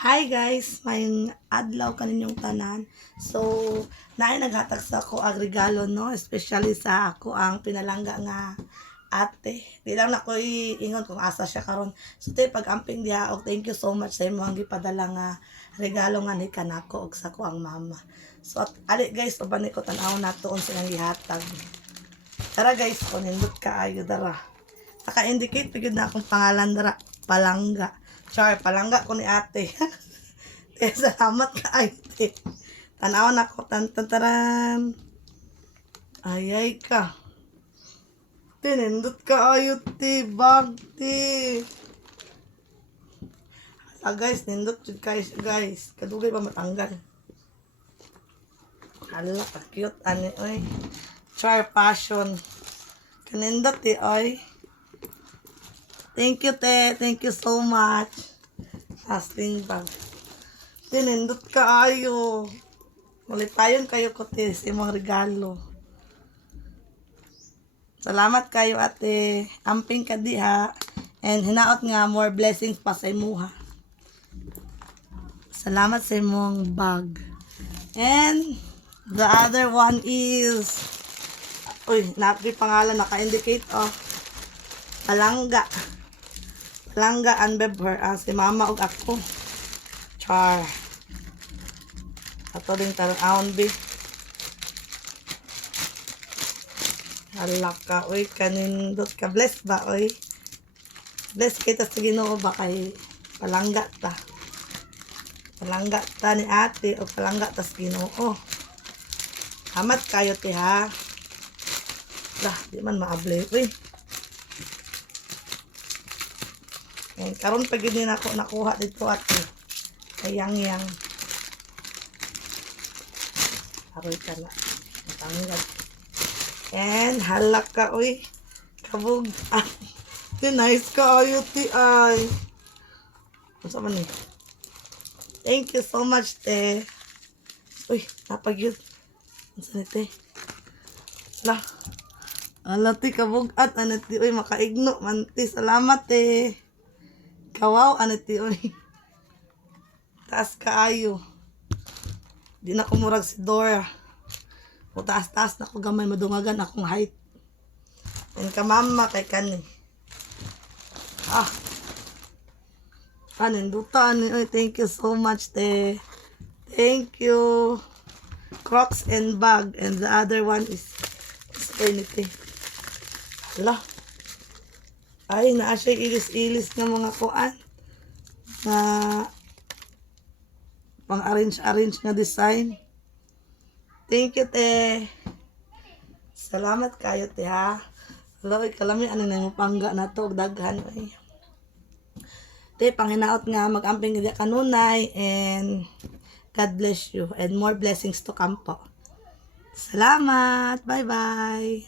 Hi guys, may adlaw kaninyong tanan. So, naay naghatag sa ako ang regalo no, especially sa ako ang pinalangga nga ate. Di lang na ko ingon kung asa siya karon. So, tay pag-amping diha og thank you so much sa imong gipadala nga regalo nga ni kanako og sa ko ang mama. So, ali guys, uban ko tan-aw nato silang gihatag. Tara guys, nindot kaayo dara. Naka-indicate pigid na akong pangalan dara, palangga. Char, palangga ko ni ate. Salamat ka ate. Tanaw na ko, tantaran. Ayay ka. Tinindot ka ayot ti, bag ti. Guys, nindot jud guys. Kadugay pa matanggal. Hala, ka-cute ani oy. Char passion. Kanindot ti oy. Thank you, te. Thank you so much. Asting bag. Tinindot ka ayo. Malipayon kayo ko, te, sa imong regalo. Salamat kayo, ate. Amping ka diha. And hinaot nga more blessings pa sa imuha. Salamat sa imong bag. And the other one is... Uy, napi pangalan. Naka-indicate, oh. Palangga. Palangga and Bebher, si mama ug ako. Char. Ato din tarang bi. Hala ka, uy, kanindot ka. Bless ba, uy? Bless kita sa Ginoo ba kay palangga ta. Palangga ta ni ate o palangga ta sa Ginoo. Hamat kayo ti ha. Lah, di man maable, uy. Karon pag yun ako nakuha dito at kayang-yang. Aroy ka na. Matanggal. And halak ka, uy. Kabog. Ah, nice ka, ayot ti ay. Masa man eh. Thank you so much, te. Uy, napag yun. Masa ni te. Lah. Ala ti, kabog at ano ti, uy, makaigno. Manti, salamat, te. Kawaw, ano ti, oy. Taas kaayo. Di na kumurag si Dora. O taas-taas na ko gamay, madungagan akong height. And kamama kay kani. Ah. Kanindutan. Oy, thank you so much, te. Thank you. Crocs and bag. And the other one is Eternity. Hala. Ay, naa siya ilis-ilis ng mga kuan na pang-arrange nga design. Thank you, te. Salamat kayo, te, ha. Hello, kalami, ano na yung pangga na to, daghan, ay. Te, panghinaot nga, mag-amping nga kanunay, and God bless you, and more blessings to come po. Salamat. Bye-bye.